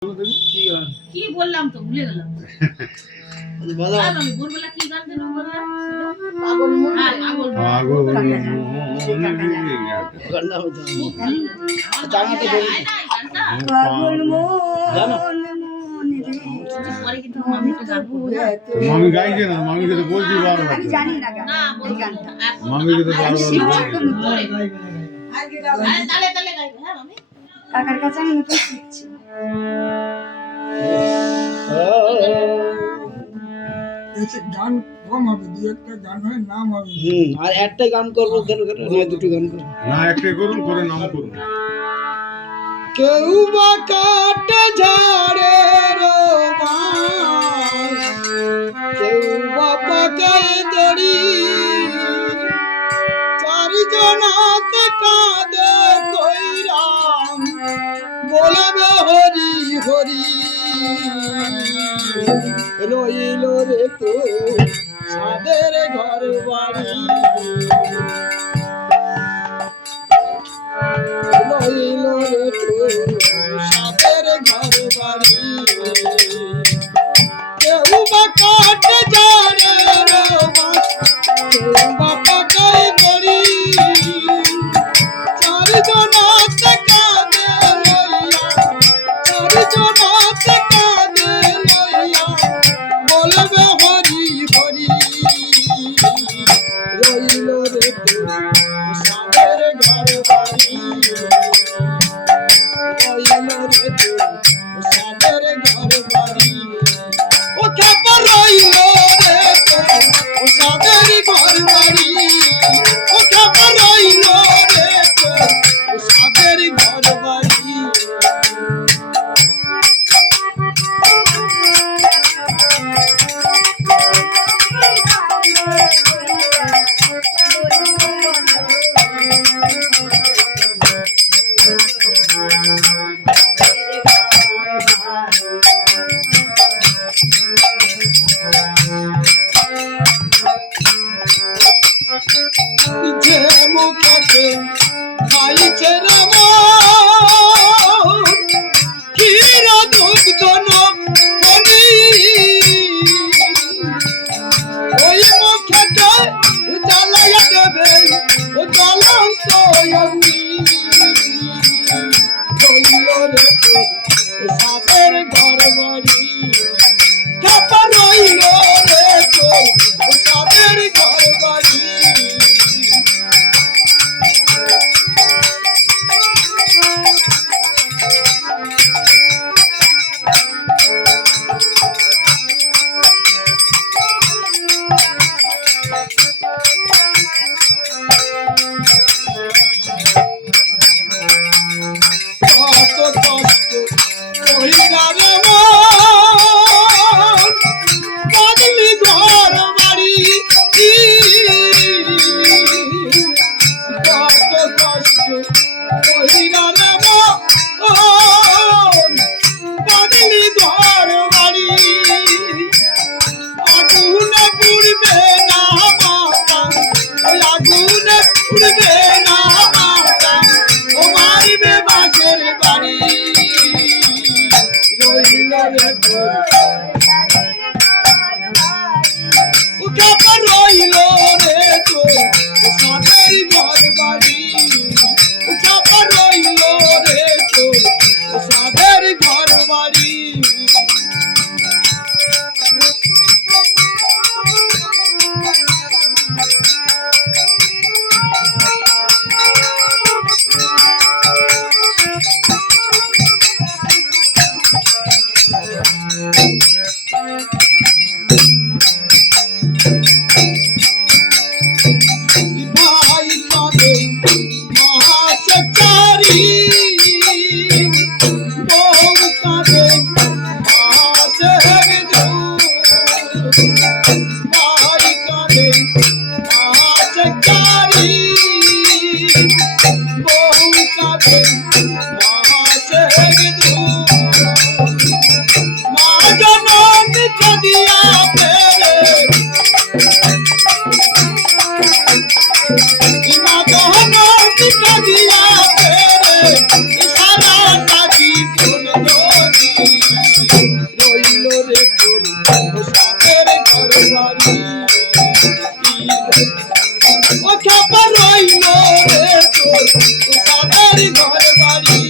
কি বললাম তো ভুলে গেলাম। বলো আমি ভোরবেলা কি গান দিলাম বললাম? পাগল মন পাগল মামি গাইছে না, মামিকে তো বলছি বারবার। আমি জানি না গান। না বল গানটা মামিকে তো বারবার বলছি। তালে তালে গাইবে হ্যাঁ মামি। কাকার কাছে আমি নতুন শিখছি। গান কম হবে, দুই একটা গান হয় নাম হবে। আর একটা গান করবো, না দুটো গান করবো, না একটাই করুন, করে নাম করুন। কেউ বা কাটে ঝাড়ে রোমাঞ্চ, কেউ বা পাকায় দড়ি, চারিজনাতে কাঁদে কইরাম, বলবে হরি হরি। রইল রে তো সাদের ঘর বাড়ি, রইল রে তো সাদের ঘর বাড়ি। কেউ বা কাটে যারে রোমাঞ্চ, কেউ বা পাকায় দড়ি, চারিজনাতে কাঁদে লইয়া, চারিজনাতে কাঁদে লইয়া, বলবে হরি হরি। রইল রে তো সাদের ঘর বাড়ি, রইল রে তো সাদের ঘর বাড়ি। ও খেপা রইল রে তো সাদের ঘর বাড়ি, ও খেপা রইল রে তো সাদের ঘর বাড়ি। যে মুখে খাইছে রাম ক্ষীর দুগ্ধ নবনী, ওই মুখেতে জ্বালাইয়া দেবে ও জ্বলন্ত অগ্নি। রইল রে তো সাদের ঘর বাড়ি, খেপা রইল রে তো সাদের ঘর বাড়ি। কত কষ্ট কইরা রে মন, বদলি ঘর বাড়ি। কত কষ্ট কইরা রে মন, বদলি ঘর বাড়ি। আগুনে পুড়বে না মাতা, ওই আগুনে পুড়বে না মাতা, ও মারিবে বাঁশের বাড়ি। রইল রে তোর খেপা রইল রে তোর সাদের ঘর বাড়ি, খেপা রইল রে তোর সাদের ঘর বাড়ি। ভাই কাঁদে মহাসচারী, বউ কাঁদে রইল রে তোর সাদের ঘর বাড়ি ও খেপা রইল রে তোর সাদের ঘর বাড়ি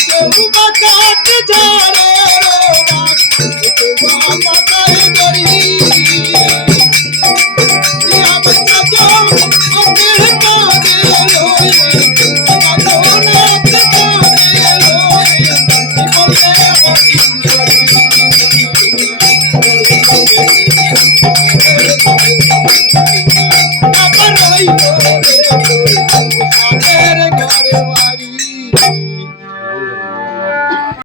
কেউ বা কাট ঝাড়ে রোমাক কেউ বা মাথায় দড়ি ইয়া বাচ্চা যাও ওদের কাঁধে লয়ে কাঁদো না কাঁধে লয়ে বলে বলি